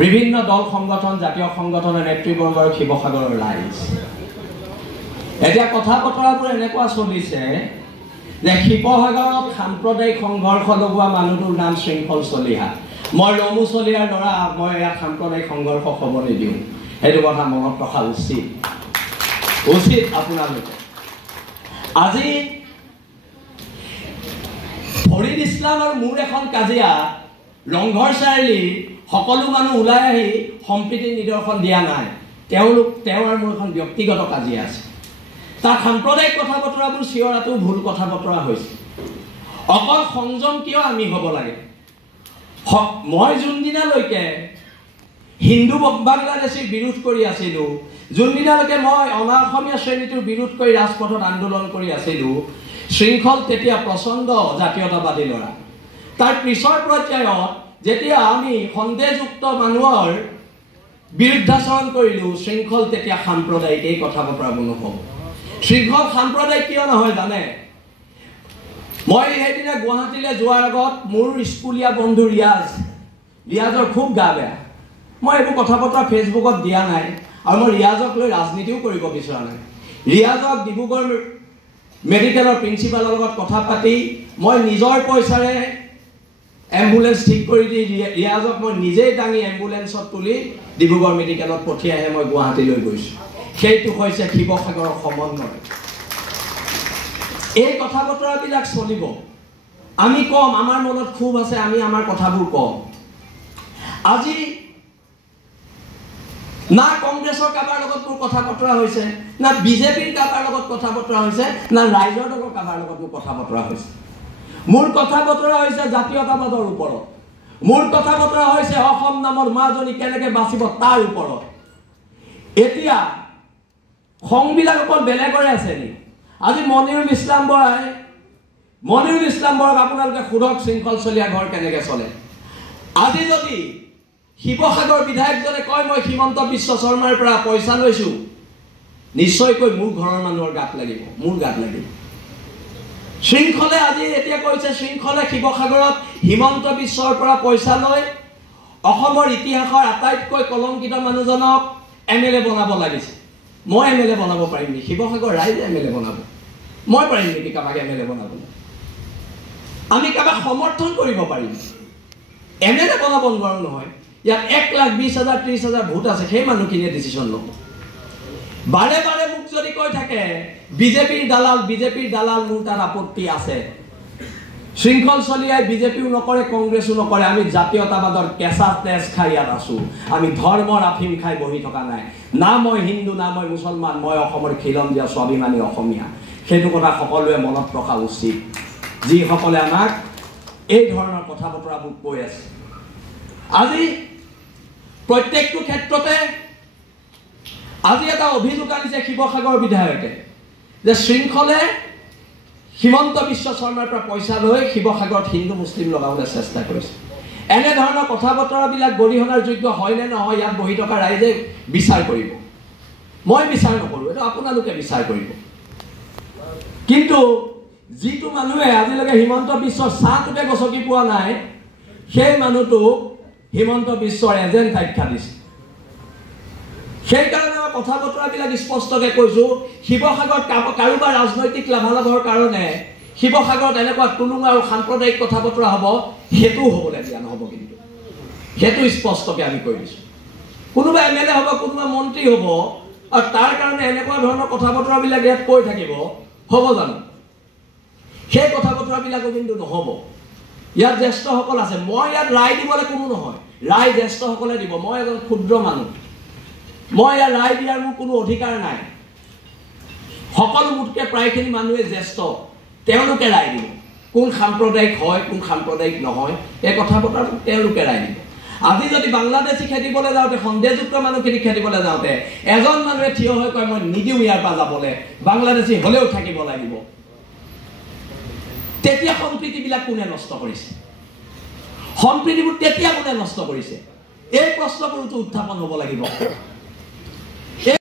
বিভিন্ন দল সংগঠন জাতীয় সংগঠনৰ নেতৃবৰ্গৰ শিৱসাগৰৰ ৰাইজ এতিয়া কথা বতৰাবোৰ এনেকুৱা চলিছে যে শিৱসাগৰত সাম্প্ৰদায়িক সংঘৰ্ষ লগোৱা মানুহটোৰ নাম শৃংখল চলিহা মই ৰমু চলিহাৰ ল'ৰা মই ইয়াত সাম্প্ৰদায়িক সংঘৰ্ষ হ'ব নিদিওঁ সেইটো কথা মনত ৰখা উচিত আপোনালোকে আজি ফৰিদ ইছলাম আৰু মোৰ এখন কাজিয়া ৰংঘৰ চাৰিআলি সকলো মানুহ ওলাই আহি সম্প্ৰীতি নিদৰ্শন দিয়া নাই তেওঁ আৰু মোৰ এখন ব্যক্তিগত কাজিয়া আছে তাৰ সাম্প্ৰদায়িক কথা বতৰাবোৰ চিঞৰাটো ভুল কথা বতৰা হৈছে অকল সংযম কিয় আমি হ'ব লাগে মই যোনদিনালৈকে হিন্দু বাংলাদেশীৰ বিৰোধ কৰি আছিলোঁ যোনদিনালৈকে মই অনা অসমীয়া শ্ৰেণীটোৰ বিৰোধ কৰি ৰাজপথত আন্দোলন কৰি আছিলোঁ শৃংখল তেতিয়া প্ৰচণ্ড জাতীয়তাবাদী ল'ৰা তাৰ পিছৰ পৰ্যায়ত যেতিয়া আমি সন্দেহযুক্ত মানুহৰ বিৰুদ্ধাচৰণ কৰিলোঁ শৃংখল তেতিয়া সাম্প্ৰদায়িক এই কথা বতৰাবোৰ নহ'ব শৃংখল সাম্প্ৰদায়িক কিয় নহয় জানে মই সেইদিনা গুৱাহাটীলৈ যোৱাৰ আগত মোৰ স্কুলীয়া বন্ধু ৰিয়াজৰ খুব গা বেয়া মই এইবোৰ কথা বতৰা ফেচবুকত দিয়া নাই আৰু মই ৰিয়াজক লৈ ৰাজনীতিও কৰিব বিচৰা নাই ৰিয়াজক ডিব্ৰুগড় মেডিকেলৰ প্ৰিন্সিপালৰ লগত কথা পাতি মই নিজৰ পইচাৰে এম্বুলেন্স ঠিক কৰি দি ৰিয়াজক মই নিজেই দাঙি এম্বুলেন্সত তুলি ডিব্ৰুগড় মেডিকেলত পঠিয়াইহে মই গুৱাহাটীলৈ গৈছোঁ সেইটো হৈছে শিৱসাগৰৰ সমন্বয় এই কথা বতৰাবিলাক চলিব আমি কম আমাৰ মনত খুব আছে আমি আমাৰ কথাবোৰ কম আজি না কংগ্ৰেছৰ কাবাৰ লগত মোৰ কথা বতৰা হৈছে না বিজেপিৰ কাবাৰ লগত কথা বতৰা হৈছে না ৰাইজৰ দলৰ কাবাৰ লগত মোৰ কথা বতৰা হৈছে মোৰ কথা বতৰা হৈছে জাতীয়তাবাদৰ ওপৰত মোৰ কথা বতৰা হৈছে অসম নামৰ মাজনী কেনেকৈ বাচিব তাৰ ওপৰত এতিয়া সংবিধান ওপৰত বেলেগৰে আছে নি আজি মনিৰুল ইছলাম বৰাক আপোনালোকে সোধক শৃংখল চলিয়া ঘৰ কেনেকৈ চলে আজি যদি শিৱসাগৰ বিধায়কজনে কয় মই হিমন্ত বিশ্ব শৰ্মাৰ পৰা পইচা লৈছোঁ নিশ্চয়কৈ মোৰ ঘৰৰ মানুহৰ গাত লাগিব মোৰ গাত লাগিব শৃংখলে আজি এতিয়া কৈছে শৃংখলে শিৱসাগৰত হিমন্ত বিশ্বৰ পৰা পইচা লৈ অসমৰ ইতিহাসৰ আটাইতকৈ কলংকিত মানুহজনক MLA বনাব লাগিছে মই MLA বনাব পাৰিম নেকি শিৱসাগৰ ৰাইজে MLA বনাব মই পাৰিম নেকি কাবাক MLA বনাবলৈ আমি কাবাক সমৰ্থন কৰিব পাৰিম MLA বনাব নোৱাৰো নহয় ইয়াত 1,20,000 30,000 ভোট আছে সেই মানুহখিনিয়ে ডিচিশ্যন ল'ব বাৰে বাৰে মোক যদি কৈ থাকে বিজেপিৰ দালাল মোৰ তাত আপত্তি আছে শৃংখল চলিয়াই বিজেপিও নকৰে কংগ্ৰেছো নকৰে আমি জাতীয়তাবাদৰ কেঁচা তেজ খাই ইয়াত আছোঁ আমি ধৰ্মৰ আফিম খাই বহি থকা নাই না মই হিন্দু না মই মুছলমান মই অসমৰ খিলঞ্জীয়া স্বাভিমানী অসমীয়া সেইটো কথা সকলোৱে মনত ৰখা উচিত যিসকলে আমাক এই ধৰণৰ কথা বতৰাবোৰ কৈ আছে আজি প্ৰত্যেকটো ক্ষেত্ৰতে আজি এটা অভিযোগ আনিছে শিৱসাগৰ বিধায়কে যে শৃংখলে হিমন্ত বিশ্ব শৰ্মাৰ পৰা পইচা লৈ শিৱসাগৰত হিন্দু মুছলিম লগাবলৈ চেষ্টা কৰিছে এনেধৰণৰ কথা বতৰাবিলাক গৰিহণাৰ যোগ্য হয় নে নহয় ইয়াত বহি থকা ৰাইজে বিচাৰ কৰিব মই বিচাৰ নকৰোঁ এইটো আপোনালোকে বিচাৰ কৰিব কিন্তু যিটো মানুহে আজিলৈকে হিমন্ত বিশ্বৰ ছাঁটোতে গছকি পোৱা নাই সেই মানুহটোক হিমন্ত বিশ্বৰ এজেণ্ট আখ্যা দিছে সেইকাৰণে মই কথা বতৰাবিলাক স্পষ্টকৈ কৈছোঁ শিৱসাগৰত কাৰোবাৰ ৰাজনৈতিক লাভালাভৰ কাৰণে শিৱসাগৰত এনেকুৱা টুলুঙা আৰু সাম্প্ৰদায়িক কথা বতৰা হ'ব সেইটোও হ'বলৈ দিয়া নহ'ব কিন্তু সেইটো স্পষ্টকৈ আমি কৈ দিছোঁ কোনোবা MLA হ'ব কোনোবা মন্ত্ৰী হ'ব আৰু তাৰ কাৰণে এনেকুৱা ধৰণৰ কথা বতৰাবিলাক ইয়াত কৈ থাকিব হ'ব জানো সেই কথা বতৰাবিলাকো কিন্তু নহ'ব ইয়াত জ্যেষ্ঠসকল আছে মই ইয়াত ৰায় দিবলৈ কোনো নহয় ৰায় জ্যেষ্ঠসকলে দিব মই এজন ক্ষুদ্ৰ মানুহ মই ইয়াত ৰায় দিয়াৰ মোৰ কোনো অধিকাৰ নাই সকলো মোতকৈ প্ৰায়খিনি মানুহে জ্যেষ্ঠ তেওঁলোকে ৰায় দিব কোন সাম্প্ৰদায়িক হয় কোন সাম্প্ৰদায়িক নহয় এই কথা বতৰা তেওঁলোকে ৰায় দিব আজি যদি বাংলাদেশী খেদিবলৈ যাওঁতে সন্দেহযুক্ত মানুহখিনি খেদিবলৈ যাওঁতে এজন মানুহে থিয় হৈ কয় মই নিদিওঁ ইয়াৰ পৰা যাবলৈ বাংলাদেশী হ'লেও থাকিব লাগিব তেতিয়া সম্প্ৰীতিবিলাক কোনে নষ্ট কৰিছে সম্প্ৰীতিবোৰ তেতিয়া কোনে নষ্ট কৰিছে এই প্ৰশ্নবোৰতো উত্থাপন হ'ব লাগিব